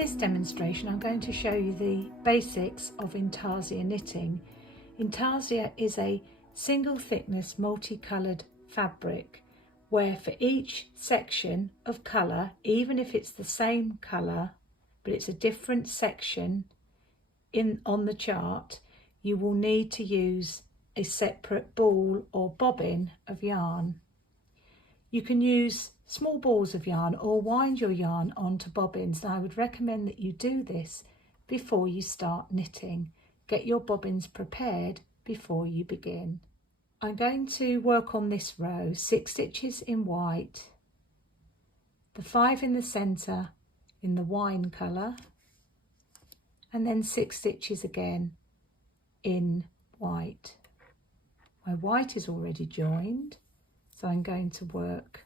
this demonstration I'm going to show you the basics of Intarsia knitting. Intarsia is a single thickness multicoloured fabric where for each section of colour, even if it's the same colour but it's a different section on the chart, you will need to use a separate ball or bobbin of yarn. You can use small balls of yarn or wind your yarn onto bobbins, and I would recommend that you do this before you start knitting. Get your bobbins prepared before you begin. I'm going to work on this row 6 stitches in white, the 5 in the centre in the wine colour, and then 6 stitches again in white. My white is already joined, so I'm going to work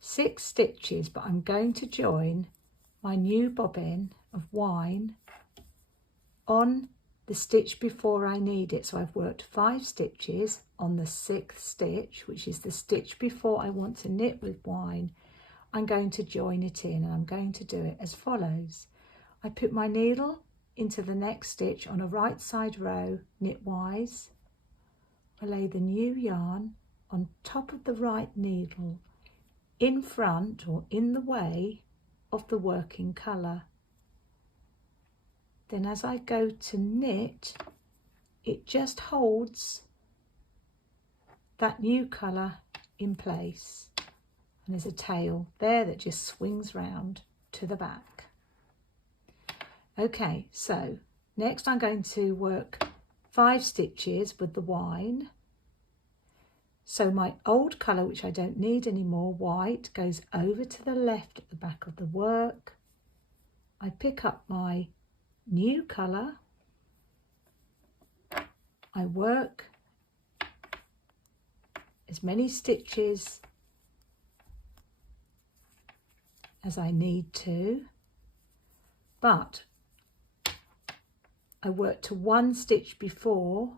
6 stitches, but I'm going to join my new bobbin of wine on the stitch before I need it. So I've worked 5 stitches on the 6th stitch, which is the stitch before I want to knit with wine. I'm going to join it in, and I'm going to do it as follows. I put my needle into the next stitch on a right side row knitwise. I lay the new yarn on top of the right needle in front or in the way of the working colour. Then as I go to knit, it just holds that new colour in place, and there's a tail there that just swings round to the back. Okay, so next I'm going to work 5 stitches with the wine. So my old colour, which I don't need anymore, white, goes over to the left at the back of the work. I pick up my new colour. I work as many stitches as I need to, but I work to 1 stitch before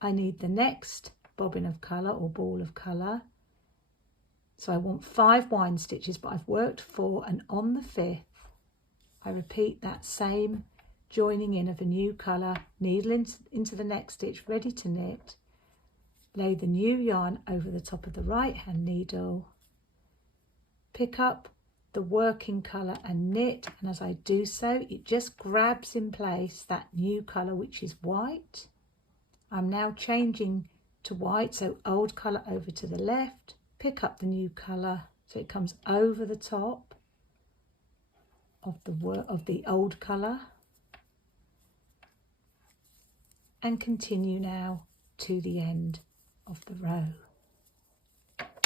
I need the next bobbin of colour or ball of colour. So I want 5 wine stitches, but I've worked 4, and on the 5th I repeat that same joining in of a new colour, needle into the next stitch, ready to knit, lay the new yarn over the top of the right hand needle, pick up the working colour and knit, and as I do so it just grabs in place that new colour, which is white. I'm now changing to white, so old colour over to the left, pick up the new colour so it comes over the top of the old colour, and continue now to the end of the row.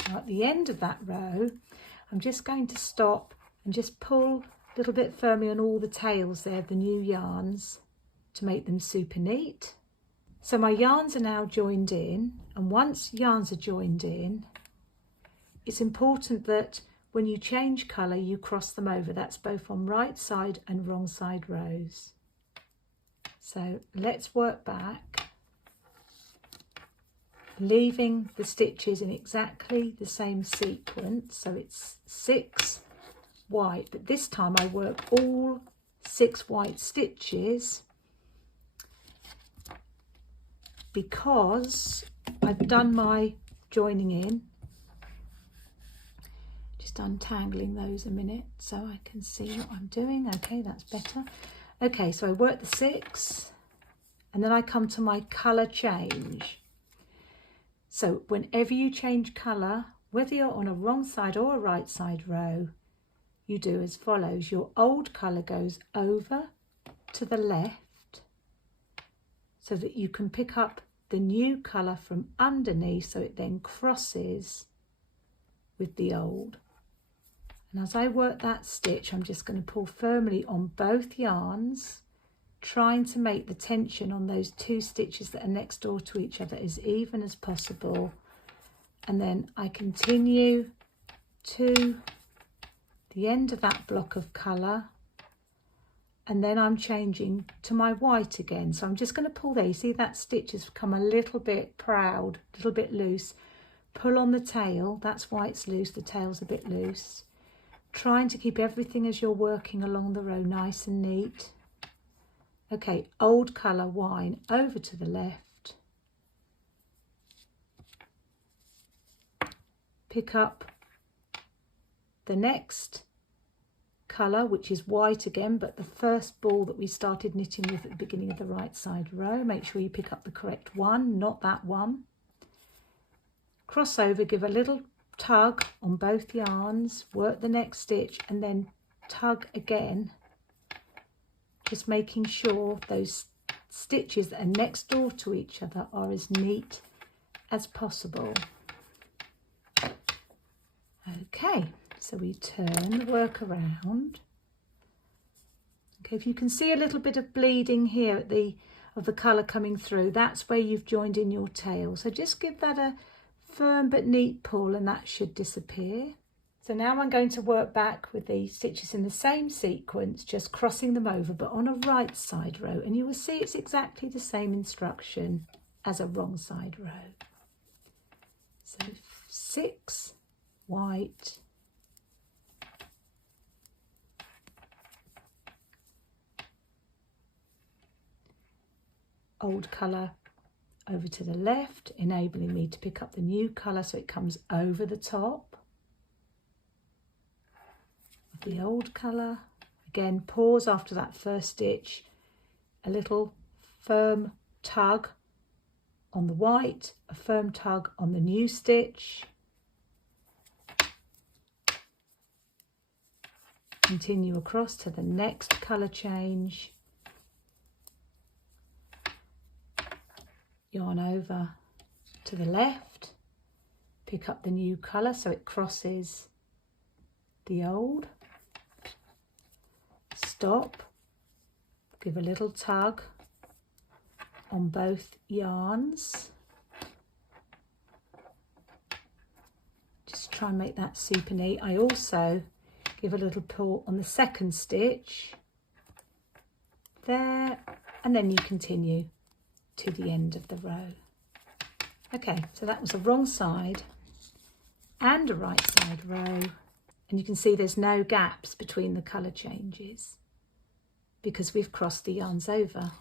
Now at the end of that row I'm just going to stop and just pull a little bit firmly on all the tails there, the new yarns, to make them super neat. So my yarns are now joined in, and once yarns are joined in, it's important that when you change colour you cross them over. That's both on right side and wrong side rows. So let's work back, leaving the stitches in exactly the same sequence. So it's 6 white, but this time I work all 6 white stitches because I've done my joining in. Just untangling those a minute so I can see what I'm doing. Okay, that's better. Okay, so I work the 6 and then I come to my colour change. So whenever you change colour, whether you're on a wrong side or a right side row, you do as follows. Your old colour goes over to the left so that you can pick up the new colour from underneath, so it then crosses with the old. And as I work that stitch, I'm just going to pull firmly on both yarns, trying to make the tension on those 2 stitches that are next door to each other as even as possible. And then I continue to the end of that block of colour, and then I'm changing to my white again. So I'm just going to pull there. You see that stitch has become a little bit proud, a little bit loose. Pull on the tail, that's why it's loose, the tail's a bit loose. trying to keep everything as you're working along the row nice and neat. Okay, old colour wine over to the left. Pick up the next colour, which is white again, but the first ball that we started knitting with at the beginning of the right side row. Make sure you pick up the correct one, not that one. Cross over, give a little tug on both yarns, work the next stitch and then tug again, just making sure those stitches that are next door to each other are as neat as possible. Okay, so we turn the work around. Okay, if you can see a little bit of bleeding here at of the colour coming through, that's where you've joined in your tail. So just give that a firm but neat pull and that should disappear. So now I'm going to work back with the stitches in the same sequence, just crossing them over, but on a right side row, and you will see it's exactly the same instruction as a wrong side row. So 6 white, old colour over to the left, enabling me to pick up the new colour so it comes over the top of the old colour. Again, pause after that first stitch, a little firm tug on the white, a firm tug on the new stitch. Continue across to the next colour change. Yarn over to the left, pick up the new colour so it crosses the old. Stop, give a little tug on both yarns. Just try and make that super neat. I also give a little pull on the second stitch there, and then you continue to the end of the row. Okay, so that was a wrong side and a right side row, and you can see there's no gaps between the colour changes because we've crossed the yarns over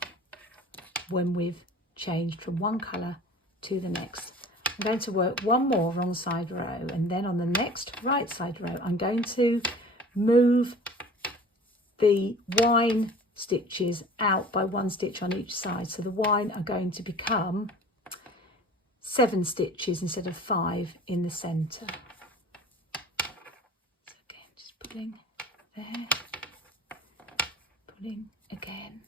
when we've changed from one colour to the next. I'm going to work one more wrong side row, and then on the next right side row I'm going to move the wine stitches out by 1 stitch on each side, so the wine are going to become 7 stitches instead of 5 in the centre. So again, just pulling there, pulling again.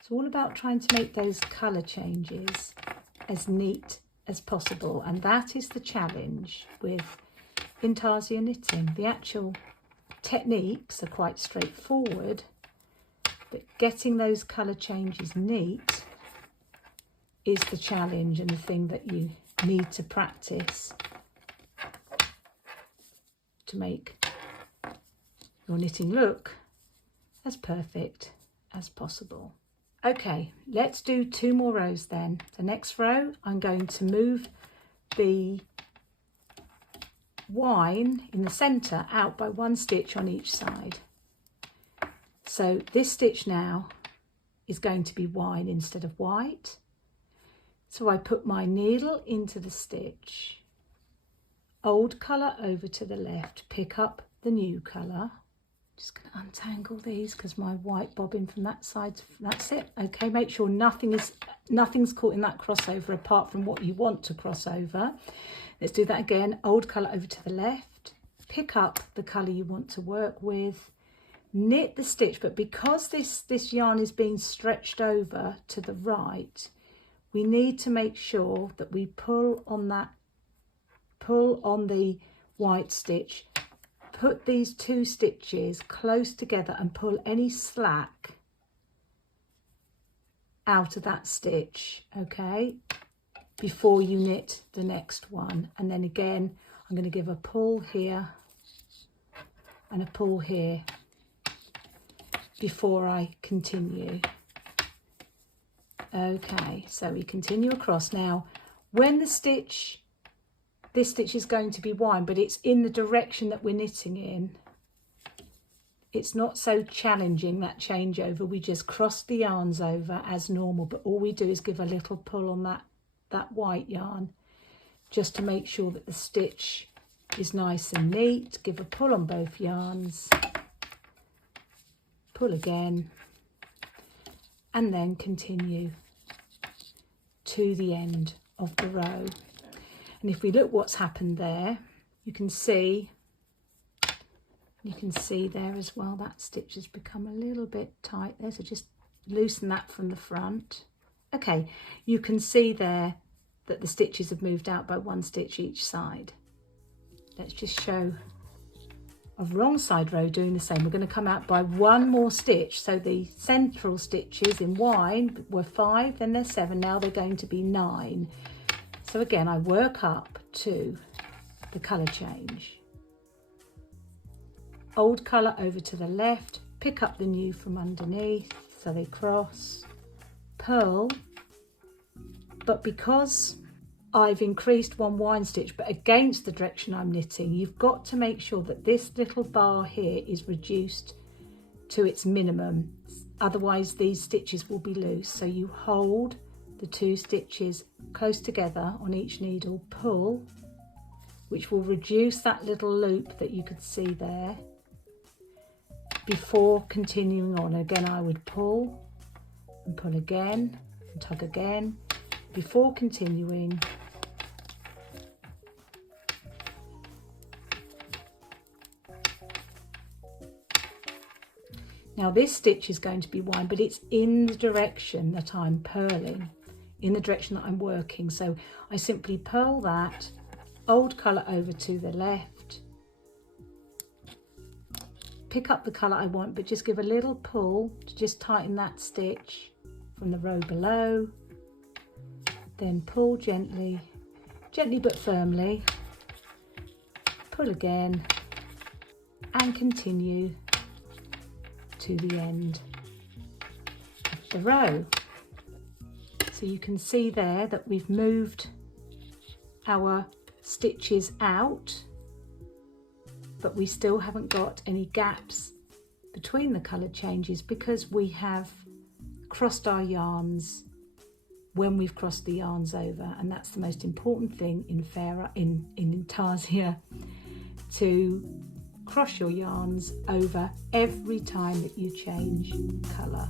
It's all about trying to make those colour changes as neat as possible, and that is the challenge with Intarsia knitting. The actual techniques are quite straightforward, but getting those colour changes neat is the challenge and the thing that you need to practice to make your knitting look as perfect as possible. Okay, let's do 2 more rows then. The next row I'm going to move the wine in the centre out by 1 stitch on each side. So this stitch now is going to be wine instead of white. So I put my needle into the stitch, old colour over to the left, pick up the new colour. Just going to untangle these because my white bobbin from that side, that's it. Okay, make sure nothing's caught in that crossover apart from what you want to cross over. Let's do that again. Old colour over to the left, pick up the colour you want to work with, knit the stitch, but because this yarn is being stretched over to the right, we need to make sure that we pull on the white stitch, put these 2 stitches close together and pull any slack out of that stitch, okay, before you knit the next one. And then again, I'm going to give a pull here and a pull here before I continue. Okay, so we continue across. Now, when the stitch this stitch is going to be wide, but it's in the direction that we're knitting in. It's not so challenging, that changeover. We just cross the yarns over as normal, but all we do is give a little pull on that white yarn just to make sure that the stitch is nice and neat. Give a pull on both yarns, pull again, and then continue to the end of the row. And if we look what's happened there, you can see there as well, that stitch has become a little bit tight there, so just loosen that from the front. Okay, you can see there that the stitches have moved out by 1 stitch each side. Let's just show a wrong side row doing the same. We're going to come out by 1 more stitch, so the central stitches in wide were 5, then they're 7, now they're going to be 9. So again, I work up to the colour change. Old colour over to the left, pick up the new from underneath, so they cross, purl, but because I've increased 1 wind stitch but against the direction I'm knitting, you've got to make sure that this little bar here is reduced to its minimum, otherwise these stitches will be loose. So you hold the 2 stitches close together on each needle, pull, which will reduce that little loop that you could see there, before continuing on. Again, I would pull and pull again and tug again before continuing. Now this stitch is going to be wide, but it's in the direction that I'm purling, in the direction that I'm working. So I simply purl that, old colour over to the left, pick up the colour I want, but just give a little pull to just tighten that stitch from the row below, then pull gently, gently but firmly, pull again, and continue to the end of the row. So you can see there that we've moved our stitches out, but we still haven't got any gaps between the colour changes because we have crossed our yarns when we've crossed the yarns over, and that's the most important thing in Intarsia, to cross your yarns over every time that you change colour.